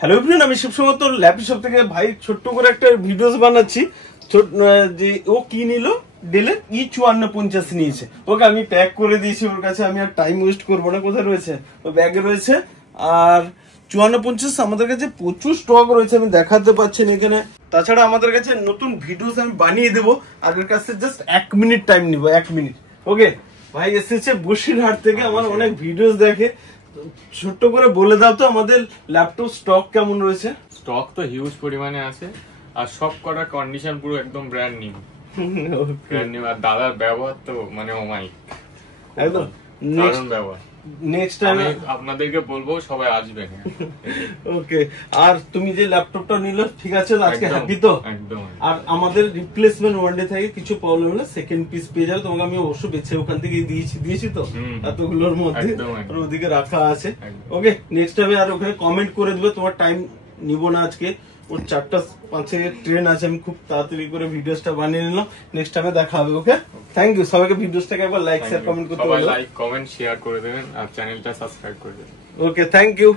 Hello everyone, আমি শিবসমত laptop থেকে ভাই ছোট্ট করে একটা ভিডিওস বানাচ্ছি। যে ও কি নিল, ডেলের E5450 নিয়েছে। ওকে আমি প্যাক করে দিয়েছি ওর কাছে, আমি আর টাইম ওয়েস্ট করবো না। কোথায় রয়েছে? ও ব্যাগে রয়েছে। আর 5450 আমাদের কাছে প্রচুর স্টক রয়েছে, আমি দেখাতে পাচ্ছি না এখানে। তাছাড়া আমাদের কাছে নতুন ভিডিওস আমি বানিয়ে দেবো, আগের কাছে জাস্ট 1 মিনিট টাইম নিব, 1 মিনিট। ওকে ভাই এসেছে বসিরহাট থেকে, আমার অনেক ভিডিওস দেখে। ছোট্ট করে বলে দাও তো আমাদের ল্যাপটপ স্টক কেমন রয়েছে? স্টক তো হিউজ পরিমাণে আছে, আর সব কটার কন্ডিশন পুরো একদম ব্র্যান্ড নিউ। আর দাদার ব্যবহার তো মানে ওমাই, একদম দারুণ ব্যবহার। নেক্সট টাইম আপনাদেরকে বলবো সবাই আসবেন। ওকে, আর তুমি যে ল্যাপটপটা নিলে ঠিক আছে, আজকে হ্যাপি তো? একদম। আর আমাদের রিপ্লেসমেন্ট ওয়ান ডে থেকে কিছু প্রবলেম হলে সেকেন্ড পিস পেয়ে যাবে। তোমাকে আমি অবশ্য বেছে ওখান থেকে দিয়েছি তো এতগুলোর মধ্যে, ওদিকে রাখা আছে। ওকে, নেক্সট টাইমে আর ওখানে কমেন্ট করে দিবে। তোমার টাইম নিব না আজকে, ওর 4:05 ট্রেন আছে, আমি খুব তাড়াতাড়ি করে ভিডিওসটা বানিয়ে নিলাম। নেক্সট টাইমে দেখা হবে। ওকে, থ্যাংক ইউ সবাইকে। ভিডিওসটাকে একবার লাইক শেয়ার কমেন্ট করতে বলো। লাইক কমেন্ট শেয়ার করে দেবেন আর চ্যানেলটা সাবস্ক্রাইব করে দেবেন। ওকে, থ্যাংক ইউ।